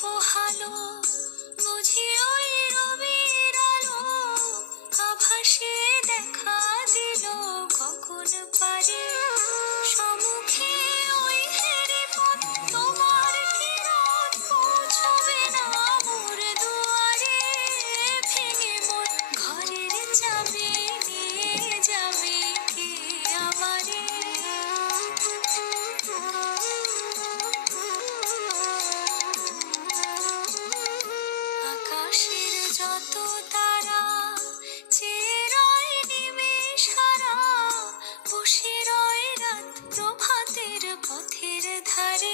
পোহালো, বুঝি ওই রবির আলো আভাসে দেখা দিল গগন পারে। সম্মুখে ওই হেরি পথ, তোমার কিরণ পৌঁছবে না মোর দুয়ারে। ভেঙে মোর ঘরের চাবি নিয়ে যাবে কে আমারে? আকাশের যত তারা চেয়ে রয় নিমেষ হারা, বসে রয় রাত প্রভাতের পথের ধারে।